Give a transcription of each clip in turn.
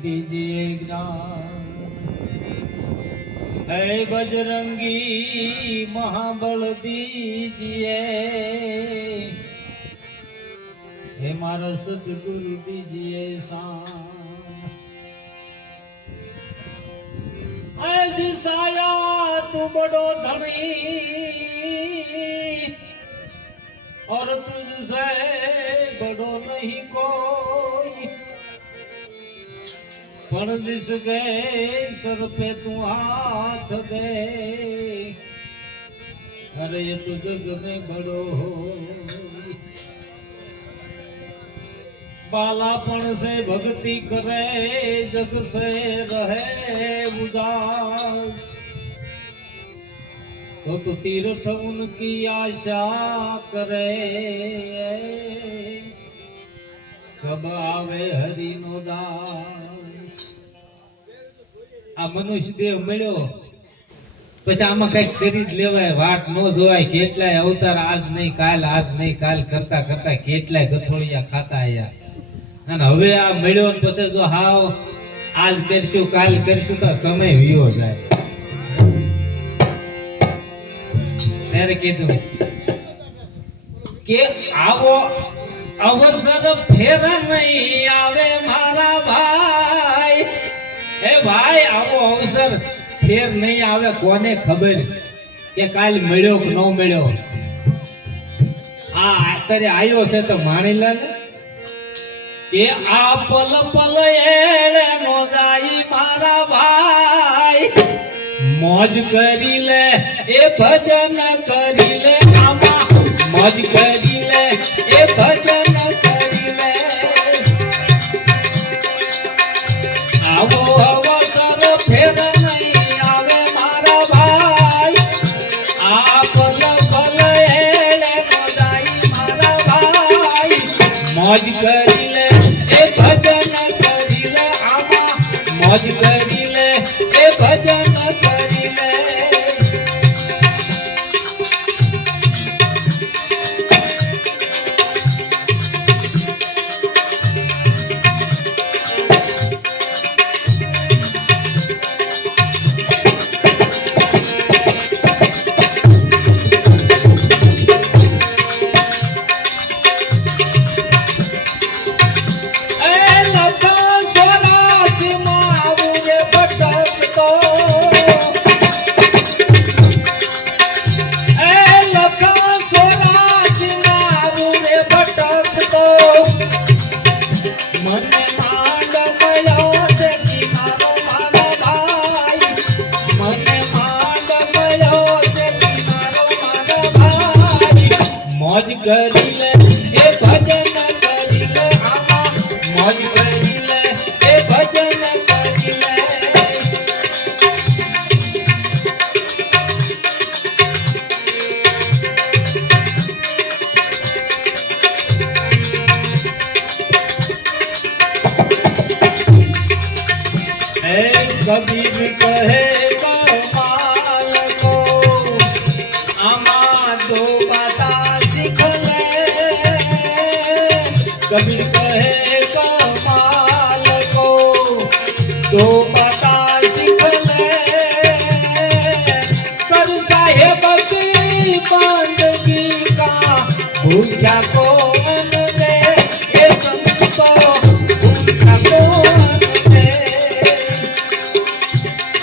दीजिए ज्ञान। है बजरंगी महाबल दीजिए, हे मारा सतगुरु दीजिए शान। आज साया तू बड़ो धनी और तुझसे बड़ो नहीं कोई, पण जिस गए सर पे तू हाथ दे, अरे ये तो जग में बड़ो हो। बालापन से भक्ति करे जग से रहे उदास, तो तीर्थ उनकी आशा करे, कब आवे हरि नो दास। आ मनुष्य देव મળ્યો પછી આમાં કઈક કરી જ લેવાય, વાટ ન જોવાય। કેટલાય અવતાર આજ નહીં કાલ કરતા કરતા કેટલાય ગથોડિયા ખાતા આયા, અને હવે આ મળ્યો ને પછી જો હાવ આજ કરશું કાલ કરશું તો સમય વિયો જાય। ત્યારે કીધું કે આવો અવસર ફેર નહીં આવે મારા ભાઈ। હે ભાઈ આવો અવસર ફેર નહીં આવે, કોને ખબર કે કાલ મળ્યો કે ન મળ્યો। આ અત્યારે આવ્યો છે તો માણી લે ને કે આ પલ પલ એળે નો જાય મારા ભાઈ। મોજ કરી લે એ ભજન કરી લે આમાં, મોજ કરી લે એ ભજન કરી લે। આવો અવસર ફેર નહીં આવે મારા ભાઈ। આ પલ પલ એળે નો જાય મારા ભાઈ। મોજ કરી લે એ ભજન કરી લે આમાં, મોજ કરી લે એ ભજન કરી લે। મોજ કરી લે એ ભજન કરી લે આમાં, મોજ કરી લે એ ભજન કરી લે। એ કબીર કહે કમાલ કો આમાં દો બાતા सीख ले। कबीर कहे कमाल को दो बाता सीख ले। कर साहेब की बंदगी का भूखा कौन दे, ये संत को भूखा कौन दे।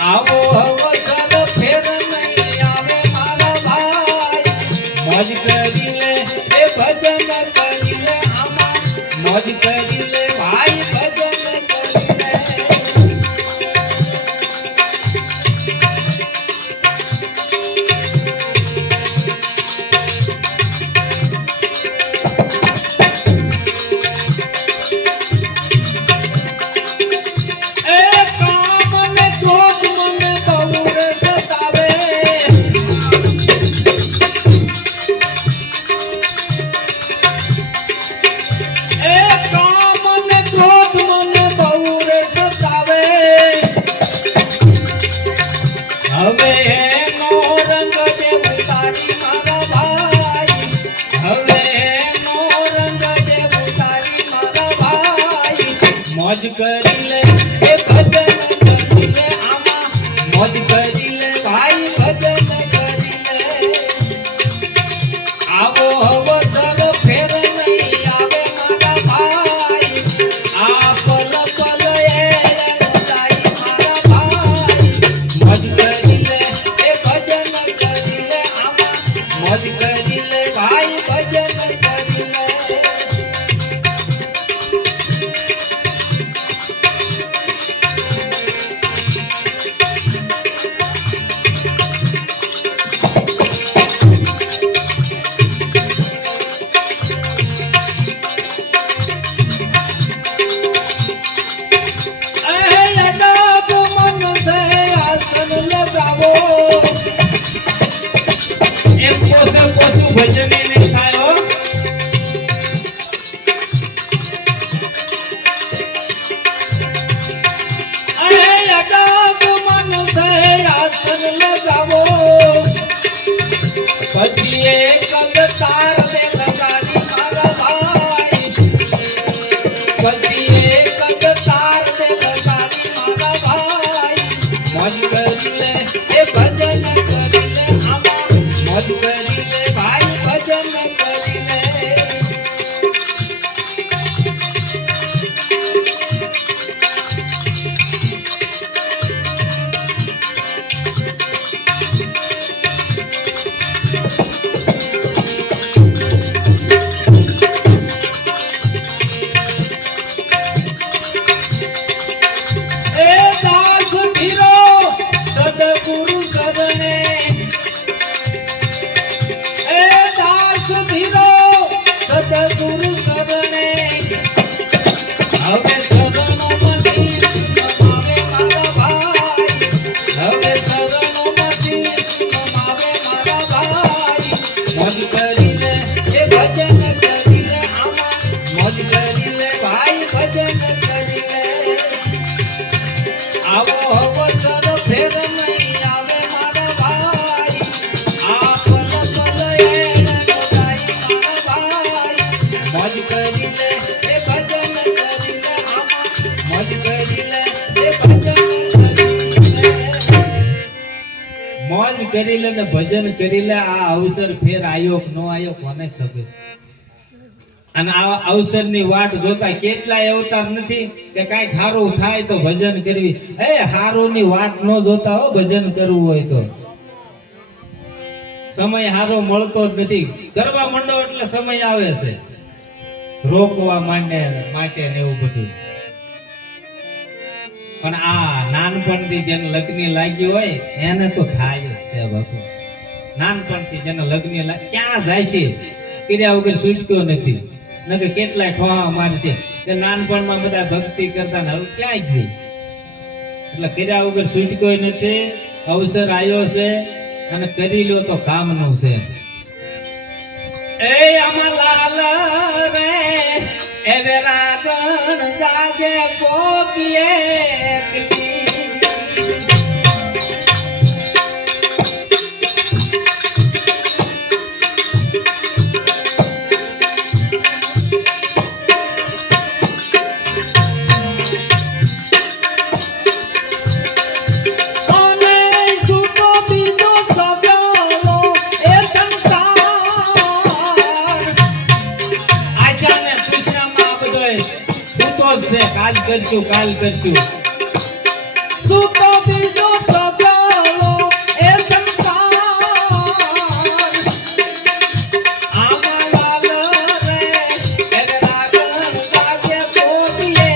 आवो अवसर फेर नहीं आवे मारा भाई। मौज करी ले ए भजन करी ले आमा, मौज करी ले भाई भजन करी ले। મોજ કરી લે એ ભજન કરી લે આમાં મોજ કરી લે ભાઈ ભજન કરી લે આવો હવો સર ફેર નહીં આવે મારા ભાઈ આ પલ પલ એ જાય મારા ભાઈ મોજ કરી લે એ ભજન કરી લે આમાં મોજ કરી લે ભાઈ ભજન કરી લે પછી એક તાર દે લગાડી મારા ભાઈ પછી એક તાર દે લગાડી મારા ભાઈ મોજ કરી લે એ ભજન કરી લે આમાં મોજ કરી લે ભાઈ ભજન કરી લે મોજ કરી લે ને ભજન કરી લે આ અવસર ફેર આયો કે નો આયો કોને ખબર અને આ અવસર ની વાટ જોતા કેટલાય અવતાર નથી કે કાંઈક સારું થાય તો ભજન કરવી એ હારું ની વાટ નો જોતા હો ભજન કરવું હોય તો સમય હારો મળતો જ નથી કરવા માંડો એટલે સમય આવે છે રોકવા માટે ને એવું બધું પણ આ નાનપણથી જેને લગ્ન લાગી હોય એને તો થાય જ છે બાપુ નાનપણથી જેને લગ્ન ક્યાં જાય છે કર્યા વગર છૂટક્યો નથી નકે કેટલાય ઠોહા મારશે કે નાનપણમાં બધા ભક્તિ કરતા ને હવે ક્યાં ગઈ એટલે કર્યા વગર છૂટક્યો નથી અવસર આવ્યો છે અને કરી લો તો કામનું છે એ અમલાલ રે એવે રાગણ જાગે પોકીએ કાલ કરશું તું તો બીજો સગાલો એ સંસાર આમલાલ રે એ રાગણ જાગે પોકીએ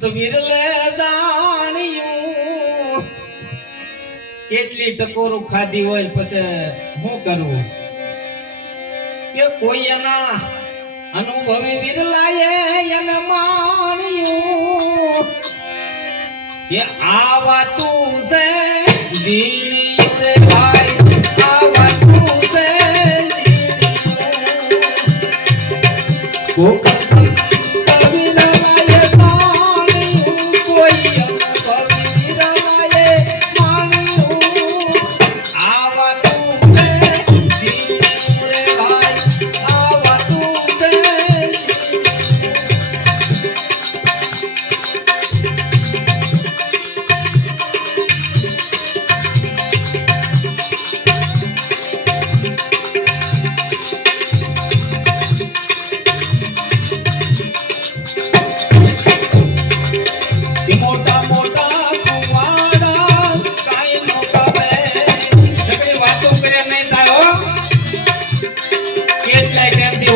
સંત વિરલે જાણ્યું કેટલી ટકોરું ખાધી હોય પછી શું કરવું કે કોઈ એના અનુભવી વિરલાએ એને માણ્યું કે આવા તું છે જીણી રે ભાઈ આવા તું છે જીણી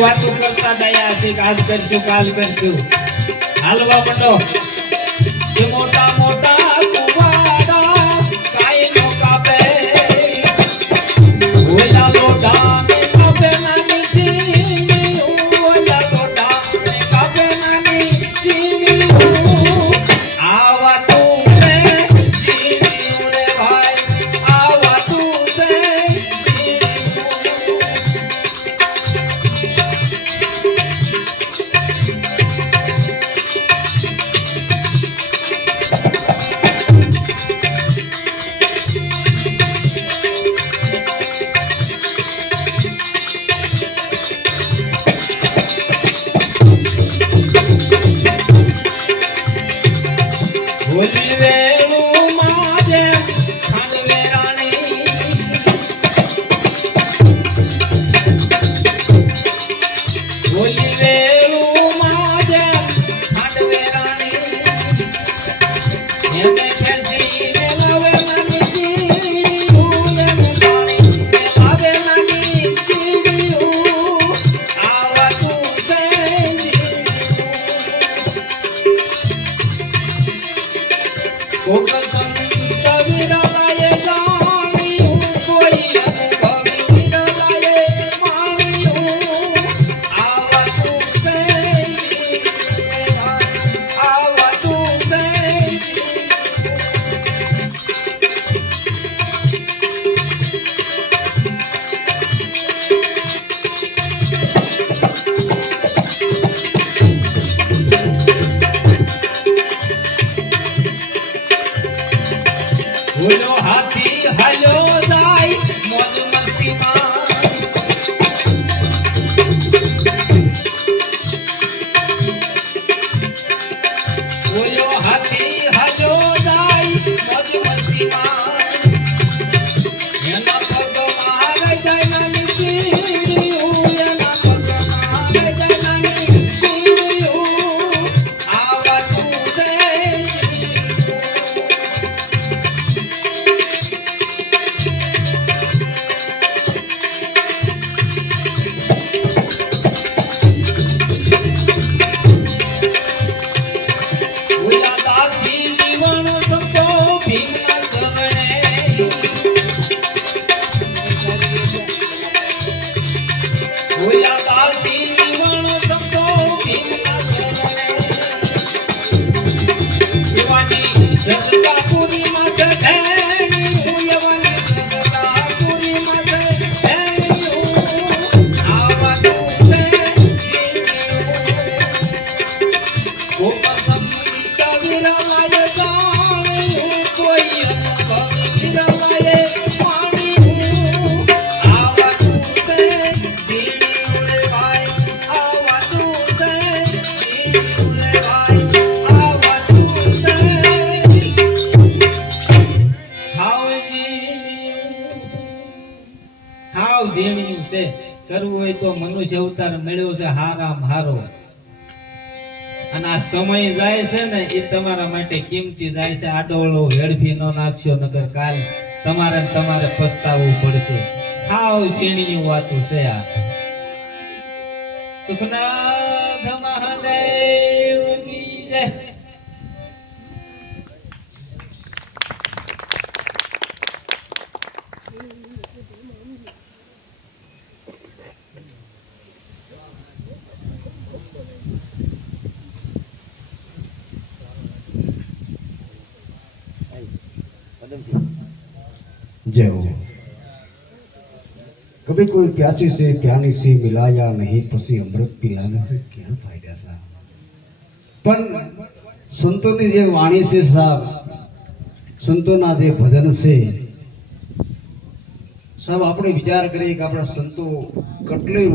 વાતો કરતા દયા છે આજ કરશું કાલ કરશું હાલવા મંડો એ મોટા મોટા કુવાડા કાઈ નો કાપે ઓલા લોડા મે કાપે નાની ચીની ઓલા લોડા મે કાપે નાની ચીની આવા તું મે ચીની રે ભાઈ આવા તું મે કરવું હોય તો મનુષ્ય અવતાર મળ્યો છે હારામ હારો અને આ સમય જાય છે ને એ તમારા માટે કિંમતી જાય છે આડોળો વેડફી ન નાખશો નકર કાલ તમારે પસ્તાવવું પડશે હાવ ઝીણી વાતું છે આ સુખનાથ મહાદેવ કી જય जय हो। कभी कोई प्यासी से प्यानी सी मिलाया नहीं, पसी अमृत पिलाने से क्या फायदा साहब। पण संतोनी जे वाणी से साहब, संतोना जे भजन से साहब, આપણે વિચાર કરીએ કે આપણા સંતો કેટલી